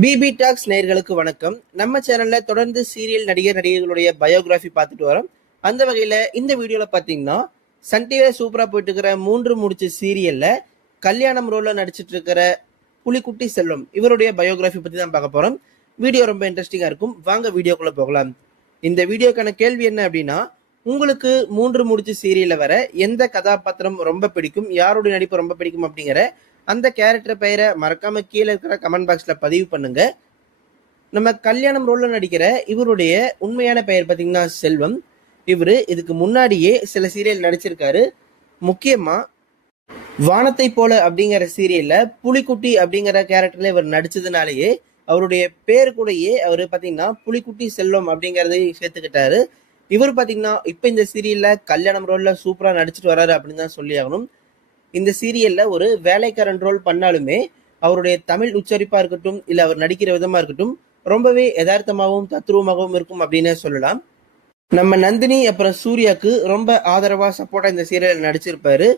BP tax நேயர்களுக்கு வணக்கம். நம்ம சேனல்ல தொடர்ந்து சீரியல் நடிகர்களுடைய பயோகிராஃபி பார்த்துட்டு வரோம். அந்த வகையில இந்த வீடியோல பாத்தீங்கன்னா சன் டிவில சூப்பரா போயிட்டு இருக்கிற 3 முடிச்சு சீரியல்ல கல்யாணம் ரோல்ல நடிச்சிட்டு இருக்கிற புலிக்குட்டி செல்வம் இவருடைய பயோகிராஃபி பத்தி தான் பார்க்க போறோம். வீடியோ ரொம்ப இன்ட்ரெஸ்டிங்கா இருக்கும். வாங்க வீடியோக்குள்ள போகலாம். இந்த வீடியோக்கான கேள்வி என்ன அப்படின்னா, உங்களுக்கு 3 முடிச்சு சீரியல்ல வர எந்த கதாபாத்திரம் ரொம்ப பிடிக்கும், யாருடைய நடிப்பு ரொம்ப பிடிக்கும் அப்படிங்கிற அந்த கேரக்டர் பெயரை மறக்காம கீழே இருக்கிற கமெண்ட் பாக்ஸ்ல பதிவு பண்ணுங்க. நம்ம கல்யாணம் ரோல்ல நடிக்கிற இவருடைய உண்மையான பெயர் பார்த்தீங்கன்னா செல்வம். இவரு இதுக்கு முன்னாடியே சில சீரியல் நடிச்சிருக்காரு. முக்கியமா வானத்தை போல அப்படிங்கிற சீரியல்ல புலிக்குட்டி அப்படிங்கிற கேரக்டர்ல இவர் நடிச்சதுனாலேயே அவருடைய பேர் கூடயே அவரு பாத்தீங்கன்னா புலிக்குட்டி செல்வம் அப்படிங்கறதையும் சேர்த்துக்கிட்டாரு. இவர் பாத்தீங்கன்னா இப்ப இந்த சீரியல்ல கல்யாணம் ரோல்ல சூப்பரா நடிச்சிட்டு வர்றாரு அப்படின்னு தான் சொல்லி ஆகணும். இந்த சீரியல்ல ஒரு வேலைக்காரன் ரோல் பண்ணாலுமே அவருடைய தமிழ் உச்சரிப்பா இருக்கட்டும், இல்ல அவர் நடிக்கிற விதமா இருக்கட்டும், ரொம்பவே யதார்த்தமாகவும் தத்ரூபமாகவும் இருக்கும் அப்படின்னு சொல்லலாம். நம்ம நந்தினி அப்புறம் சூர்யாக்கு ரொம்ப ஆதரவா சப்போர்ட்டா இந்த சீரியல் நடிச்சிருப்பாரு.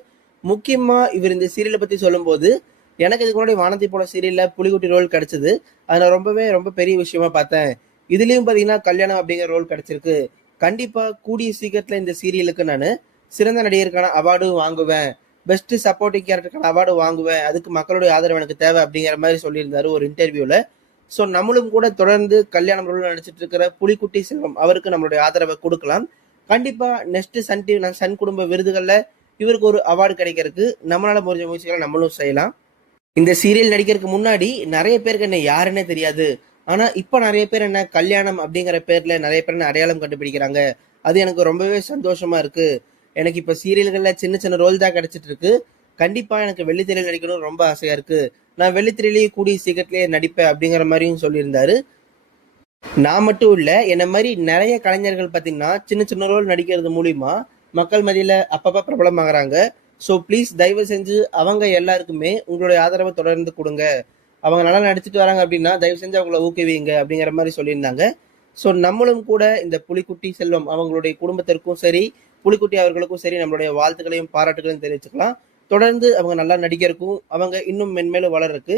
முக்கியமா இவர் இந்த சீரியலை பத்தி சொல்லும்போது, எனக்கு இதுக்கு முன்னாடி வானத்தை போல சீரியல்ல புலிகுட்டி ரோல் கிடைச்சது. அதை நான் ரொம்ப பெரிய விஷயமா பார்த்தேன். இதுலயும் பாத்தீங்கன்னா கல்யாணம் அப்படிங்கிற ரோல் கிடைச்சிருக்கு. கண்டிப்பா கூடிய சீக்கிரத்துல இந்த சீரியலுக்கு நான் சிறந்த நடிகருக்கான அவார்டும் வாங்குவேன், பெஸ்ட் சப்போர்ட்டிங் கேரக்டருக்கான அவார்டு வாங்குவேன், அதுக்கு மக்களுடைய ஆதரவு எனக்கு தேவை அப்படிங்கிற மாதிரி சொல்லியிருந்தாரு ஒரு இன்டர்வியூல. ஸோ நம்மளும் கூட தொடர்ந்து கல்யாணம் ரோல் நடிச்சிட்டு இருக்கிற புலிக்குட்டி செல்வம் அவருக்கு நம்மளுடைய ஆதரவை கொடுக்கலாம். கண்டிப்பா நெக்ஸ்ட் சன் டிவி சன் குடும்ப விருதுகள்ல இவருக்கு ஒரு அவார்டு கிடைக்கிறதுக்கு நம்மளால முடிஞ்ச முயற்சிகளை நம்மளும் செய்யலாம். இந்த சீரியல் நடிக்கிறதுக்கு முன்னாடி நிறைய பேருக்கு என்ன யாருன்னே தெரியாது. ஆனா இப்ப நிறைய பேர் என்ன கல்யாணம் அப்படிங்கிற பேர்ல நிறைய பேர் என்ன அடையாளம் கண்டுபிடிக்கிறாங்க. அது எனக்கு ரொம்பவே சந்தோஷமா இருக்கு. எனக்கு இப்ப சீரியல்கள்ல சின்ன ரோல் தான் கிடைச்சிட்டு இருக்கு. கண்டிப்பா எனக்கு வெள்ளித்திரையில் நடிக்கணும்னு ரொம்ப ஆசையா இருக்கு. நான் வெள்ளித்திரையிலேயே கூடிய சீக்கிரத்திலேயே நடிப்பேன் அப்படிங்கிற மாதிரியும் சொல்லியிருந்தாரு. நான் மட்டும் இல்ல, என்ன மாதிரி நிறைய கலைஞர்கள் பாத்தீங்கன்னா சின்ன ரோல் நடிக்கிறது மூலியமா மக்கள் மத்தியில அப்பப்ப பிரபலமாகறாங்க. ஸோ ப்ளீஸ் தயவு செஞ்சு அவங்க எல்லாருக்குமே உங்களுடைய ஆதரவை தொடர்ந்து கொடுங்க. அவங்க நல்லா நடிச்சிட்டு வராங்க அப்படின்னா தயவு செஞ்சு அவங்கள ஊக்குவிங்க அப்படிங்கிற மாதிரி சொல்லியிருந்தாங்க. ஸோ நம்மளும் கூட இந்த புலிக்குட்டி செல்வம் அவங்களுடைய குடும்பத்திற்கும் சரி, புலிக்குட்டி அவர்களுக்கும் சரி நம்மளுடைய வாழ்த்துக்களையும் பாராட்டுகளையும் தெரிவிச்சுக்கலாம். தொடர்ந்து அவங்க நல்லா நடிகருக்கும் அவங்க இன்னும் மென்மேலும் வளர்றதுக்கு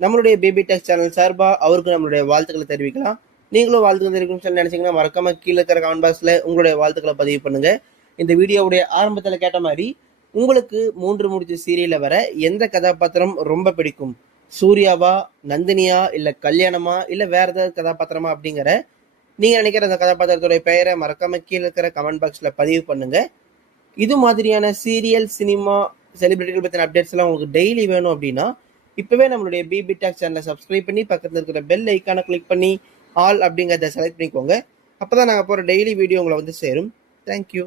நம்மளுடைய பேபி டெக் சேனல் சார்பா அவருக்கு நம்மளுடைய வாழ்த்துக்களை தெரிவிக்கலாம். நீங்களும் வாழ்த்துக்கள் தெரிவிக்கணும்னு சொல்லி நினைச்சீங்கன்னா மறக்காம கீழே இருக்கிற கமெண்ட் பாக்ஸ்ல உங்களுடைய வாழ்த்துக்களை பதிவு பண்ணுங்க. இந்த வீடியோவுடைய ஆரம்பத்துல கேட்ட மாதிரி உங்களுக்கு 3 முடிச்சு சீரியல்ல வர எந்த கதாபாத்திரம் ரொம்ப பிடிக்கும், சூர்யாவா, நந்தினியா, இல்ல கல்யாணமா, இல்ல வேற ஏதாவது கதாபாத்திரமா அப்படிங்கிற நீங்க நினைக்கிற அந்த கதாபாத்திரத்துடைய பெயரை மறக்காம கீழே இருக்கிற கமெண்ட் பாக்ஸ்ல பதிவு பண்ணுங்க. இது மாதிரியான சீரியல், சினிமா, செலிபிரிட்டிகள் பத்தின அப்டேட்ஸ் எல்லாம் உங்களுக்கு டெய்லி வேணும் அப்படின்னா இப்பவே நம்மளுடைய பிபி டாக் சேனலை சப்ஸ்கிரைப் பண்ணி பக்கத்துல இருக்கிற பெல் ஐக்கானை கிளிக் பண்ணி ஆல் அப்படிங்கிறத செலக்ட் பண்ணிக்கோங்க. அப்பதான் நாங்க போற டெய்லி வீடியோ உங்களை வந்து சேரும். தேங்க்யூ.